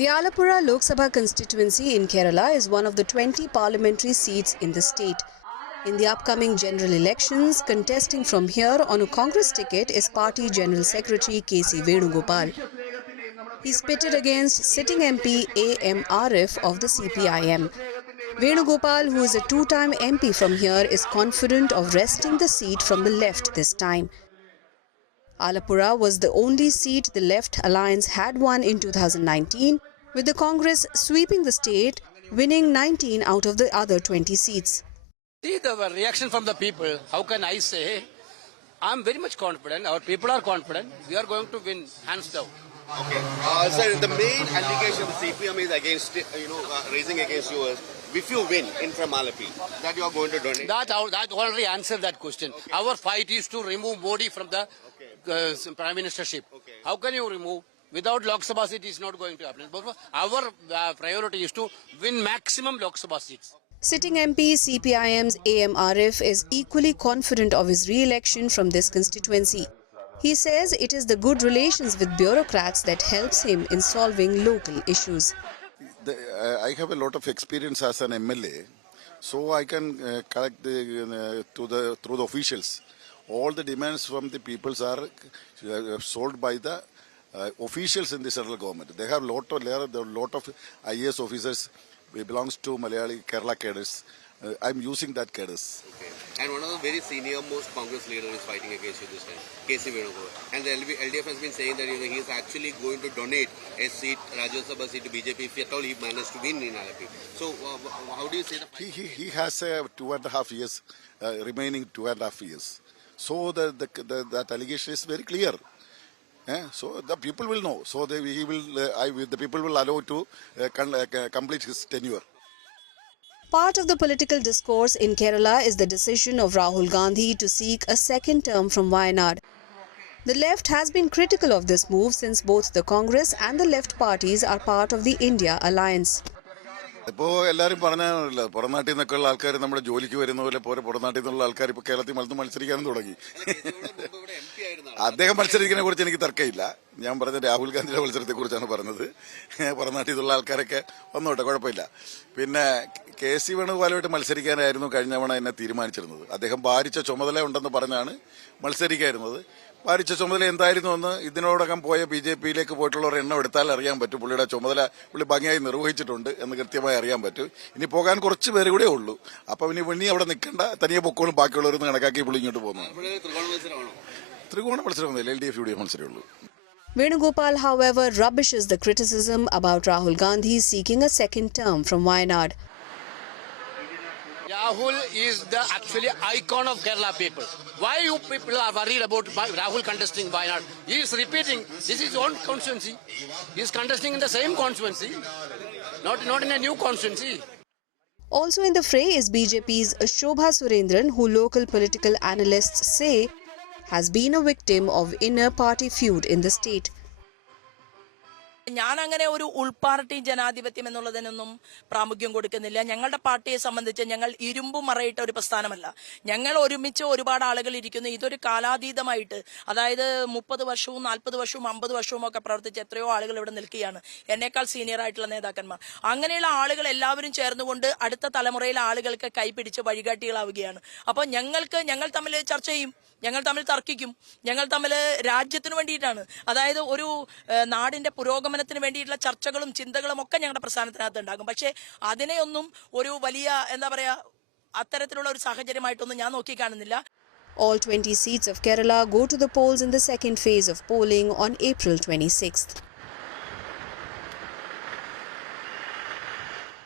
The Alappuzha Lok Sabha constituency in Kerala is one of the 20 parliamentary seats in the state. In the upcoming general elections, contesting from here on a Congress ticket is Party General Secretary K.C. Venugopal. He's pitted against sitting MP A.M. Arif of the CPIM. Venugopal, who is a two-time MP from here, is confident of wresting the seat from the left this time. Alappuzha was the only seat the Left Alliance had won in 2019, with the Congress sweeping the state, winning 19 out of the other 20 seats. See the reaction from the people. How can I say? I'm very much confident. Our people are confident. We are going to win, hands down. Okay. Sir, the main allegation of the CPM is against, raising against you is, if you win in from Alleppey, that you are going to donate. That already answered that question. Okay. Our fight is to remove Modi from the Prime Ministership. Okay. How can you remove? Without Lok Sabha seat, it is not going to happen. Our priority is to win maximum Lok Sabha seats. Sitting MP CPIM's A.M. Arif is equally confident of his re-election from this constituency. He says it is the good relations with bureaucrats that helps him in solving local issues. I have a lot of experience as an MLA, so I can collect through the officials. All the demands from the peoples are solved by the officials in the central government. They have a lot of IAS officers. It belongs to Malayali Kerala cadres. I'm using that cadres. Okay. And one of the very senior most Congress leaders is fighting against you this time, K.C. Venugopal. And the LDF has been saying that he is actually going to donate a seat, Rajya Sabha seat to BJP if at all he managed to win in Alleppey. So how do you say that? He has 2.5 years remaining 2.5 years. So that allegation is very clear. So the people will know. So the people will allow to complete his tenure. Part of the political discourse in Kerala is the decision of Rahul Gandhi to seek a second term from Wayanad. The left has been critical of this move since both the Congress and the left parties are part of the India alliance. ഇപ്പോൾ എല്ലാവരും പറഞ്ഞാണല്ലോ പുറംനാട്ടിൽ നിന്നൊക്കെയുള്ള ആൾക്കാർ നമ്മുടെ ജോലിക്ക് വരുന്ന പോലെ പുറംനാട്ടിൽ നിന്നുള്ള ആൾക്കാർ ഇപ്പോൾ കേരളത്തിൽ മത്സരിക്കാനും തുടങ്ങി. അദ്ദേഹം മത്സരിക്കുന്നതിനെ കുറിച്ച് എനിക്ക് തർക്കമില്ല. ഞാൻ പറഞ്ഞത് രാഹുൽ ഗാന്ധിയുടെ മത്സരത്തെ കുറിച്ചാണ് പറഞ്ഞത്. പുറംനാട്ടിൽ നിന്നുള്ള ആൾക്കാരൊക്കെ വന്നോട്ടെ, കുഴപ്പമില്ല. പിന്നെ കെ.സി. വേണുഗോപാലുമായിട്ട് മത്സരിക്കാനായിരുന്നു കഴിഞ്ഞ തവണ എന്നെ തീരുമാനിച്ചിരുന്നത്. അദ്ദേഹം ഭാരിച്ച ചുമതല ഉണ്ടെന്ന് പറഞ്ഞാണ് മത്സരിക്കായിരുന്നത്. ഭാരിച്ച ചുമതല എന്തായിരുന്നു എന്ന് ഇതിനോടകം പോയ BJPയിലേക്ക് പോയിട്ടുള്ളവർ എണ്ണം എടുത്താൽ അറിയാൻ പറ്റും. പുള്ളിയുടെ ചുമതല പുള്ളി ഭംഗിയായി നിർവഹിച്ചിട്ടുണ്ട് എന്ന് കൃത്യമായി അറിയാൻ പറ്റും. ഇനി പോകാൻ കുറച്ച് പേര് കൂടെ ഉള്ളൂ. അപ്പം ഇനി അവിടെ നിൽക്കേണ്ട, തനിയെ പൊക്കോളും, ബാക്കിയുള്ളവരൊന്ന് കണക്കാക്കി പുള്ളി ഇങ്ങോട്ട് പോകുന്നു. ത്രികോണ മത്സരമൊന്നുമില്ല, LDF UDF മത്സരമുള്ളൂ. Venugopal, however, rubbishes the criticism about Rahul Gandhi seeking a second term from Wayanad. Rahul is the actually icon of Kerala people. Why you people are worried about Rahul contesting Wayanad? He is repeating, this is his own constituency. He is contesting in the same constituency, not in a new constituency. Also in the fray is BJP's Shobha Surendran, who local political analysts say has been a victim of inner party feud in the state. ഞാൻ അങ്ങനെ ഒരു ഉൾപാർട്ടി ജനാധിപത്യം എന്നുള്ളതിനൊന്നും പ്രാമുഖ്യം കൊടുക്കുന്നില്ല. ഞങ്ങളുടെ പാർട്ടിയെ സംബന്ധിച്ച് ഞങ്ങൾ ഇരുമ്പു മറയിട്ട ഒരു പ്രസ്ഥാനമല്ല. ഞങ്ങൾ ഒരുമിച്ച് ഒരുപാട് ആളുകൾ ഇരിക്കുന്നു. ഇതൊരു കാലാതീതമായിട്ട്, അതായത് 30 വർഷവും 40 വർഷവും 50 വർഷവും ഒക്കെ പ്രവർത്തിച്ച് എത്രയോ ആളുകൾ ഇവിടെ നിൽക്കുകയാണ്, എന്നേക്കാൾ സീനിയർ ആയിട്ടുള്ള നേതാക്കന്മാർ. അങ്ങനെയുള്ള ആളുകൾ എല്ലാവരും ചേർന്നുകൊണ്ട് അടുത്ത തലമുറയിലെ ആളുകൾക്ക് കൈപിടിച്ച് വഴികാട്ടികളാവുകയാണ്. അപ്പോൾ ഞങ്ങൾ തമ്മിൽ ചർച്ച ചെയ്യും, ഞങ്ങൾ തമ്മിൽ തർക്കിക്കും, ഞങ്ങൾ തമ്മിൽ രാജ്യത്തിന് വേണ്ടിയിട്ടാണ്, അതായത് ഒരു നാടിന്റെ പുരോഗമനത്തിന് വേണ്ടിയിട്ടുള്ള ചർച്ചകളും ചിന്തകളും ഒക്കെ ഞങ്ങളുടെ പ്രസ്ഥാനത്തിനകത്ത് ഉണ്ടാകും. പക്ഷേ അതിനെയൊന്നും ഒരു വലിയ അത്തരത്തിലുള്ള ഒരു സാഹചര്യമായിട്ടൊന്നും ഞാൻ നോക്കിക്കാണുന്നില്ല. All 20 seats of Kerala go to the polls in the second phase of polling on April 26th.